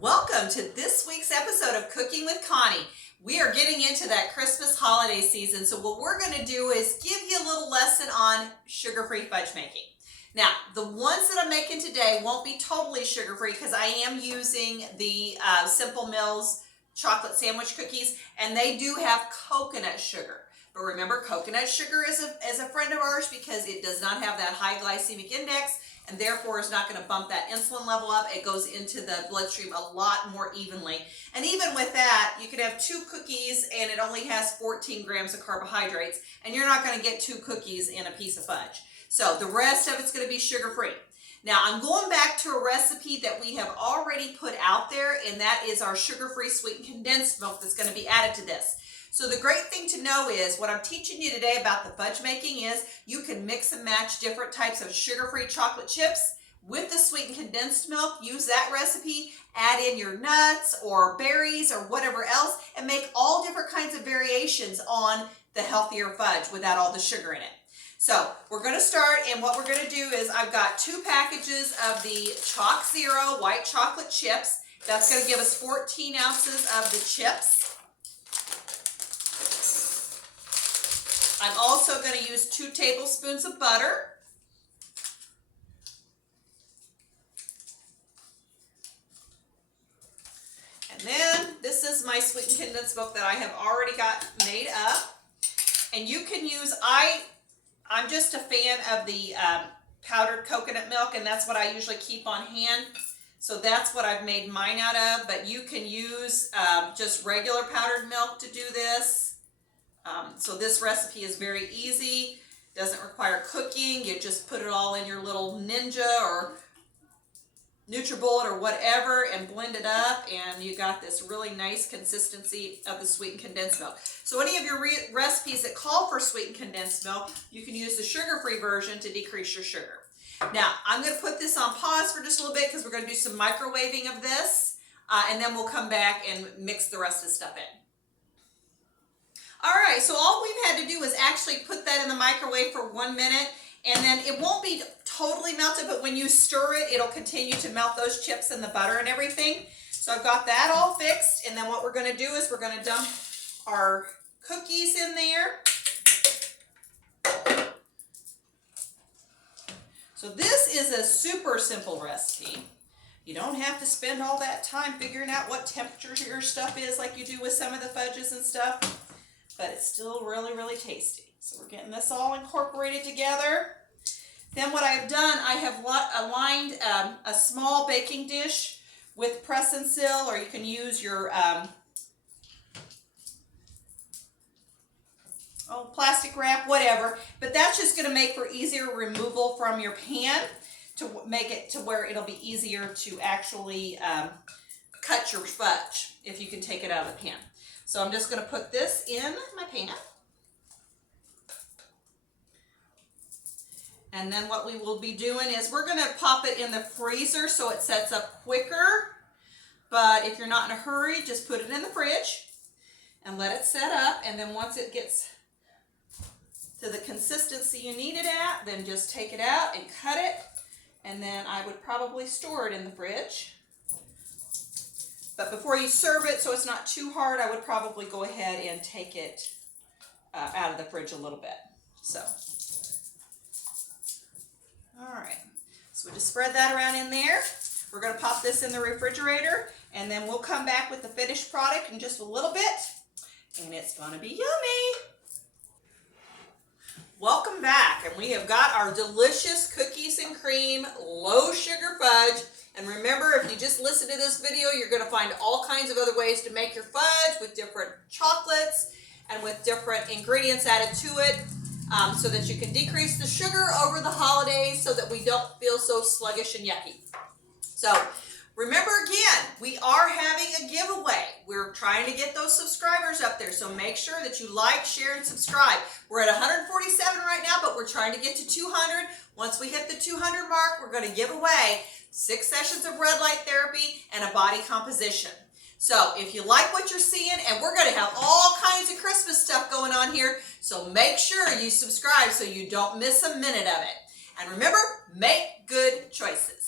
Welcome to this week's episode of Cooking with Connie. We are getting into that Christmas holiday season, so what we're going to do is give you a little lesson on sugar-free fudge making. Now, the ones that I'm making today won't be totally sugar-free because I am using the Simple Mills chocolate sandwich cookies, and they do have coconut sugar. But remember, coconut sugar is a friend of ours because it does not have that high glycemic index, and therefore is not going to bump that insulin level up. It goes into the bloodstream a lot more evenly. And even with that, you could have 2 cookies and it only has 14 grams of carbohydrates, and you're not going to get 2 cookies in a piece of fudge. So the rest of it's going to be sugar-free. Now I'm going back to a recipe that we have already put out there, and that is our sugar-free sweetened condensed milk that's going to be added to this. So the great thing to know is what I'm teaching you today about the fudge making is you can mix and match different types of sugar-free chocolate chips with the sweetened condensed milk. Use that recipe, add in your nuts or berries or whatever else, and make all different kinds of variations on the healthier fudge without all the sugar in it. So we're going to start, and what we're going to do is I've got 2 packages of the Chalk Zero white chocolate chips. That's going to give us 14 ounces of the chips. I'm also going to use 2 tablespoons of butter. And then this is my sweetened condensed milk that I have already got made up. And you can use, I'm just a fan of the powdered coconut milk, and that's what I usually keep on hand. So that's what I've made mine out of, but you can use just regular powdered milk to do this. So this recipe is very easy, doesn't require cooking. You just put it all in your little Ninja or NutriBullet or whatever and blend it up, and you got this really nice consistency of the sweetened condensed milk. So any of your recipes that call for sweetened condensed milk, you can use the sugar-free version to decrease your sugar. Now, I'm going to put this on pause for just a little bit because we're going to do some microwaving of this, and then we'll come back and mix the rest of the stuff in. All right, so all we've had to do is actually put that in the microwave for 1 minute, and then it won't be totally melted, but when you stir it, it'll continue to melt those chips and the butter and everything. So I've got that all fixed, and then what we're going to do is we're going to dump our cookies in there. So this is a super simple recipe. You don't have to spend all that time figuring out what temperature your stuff is like you do with some of the fudges and stuff. But it's still really, really tasty. So we're getting this all incorporated together. Then what I've done, I have aligned a small baking dish with press and seal, or you can use your plastic wrap, whatever. But that's just going to make for easier removal from your pan to make it to where it'll be easier to actually cut your fudge if you can take it out of the pan. So I'm just going to put this in my pan. And then what we will be doing is we're going to pop it in the freezer so it sets up quicker. But if you're not in a hurry, just put it in the fridge and let it set up. And then once it gets to the consistency you need it at, then just take it out and cut it. And then I would probably store it in the fridge. But before you serve it, so it's not too hard, I would probably go ahead and take it out of the fridge a little bit. So, all right. So we just spread that around in there. We're going to pop this in the refrigerator, and then we'll come back with the finished product in just a little bit, and it's going to be yummy. Welcome back, and we have got our delicious cookies and cream low sugar fudge. And remember, if you just listen to this video, you're going to find all kinds of other ways to make your fudge with different chocolates and with different ingredients added to it so that you can decrease the sugar over the holidays so that we don't feel so sluggish and yucky. So remember again, we are having a giveaway. We're trying to get those subscribers up there, so make sure that you like, share, and subscribe. We're at 147 right now, but we're trying to get to 200. Once we hit the 200 mark, we're going to give away 6 sessions of red light therapy and a body composition. So if you like what you're seeing, and we're going to have all kinds of Christmas stuff going on here, so make sure you subscribe so you don't miss a minute of it. And remember, make good choices.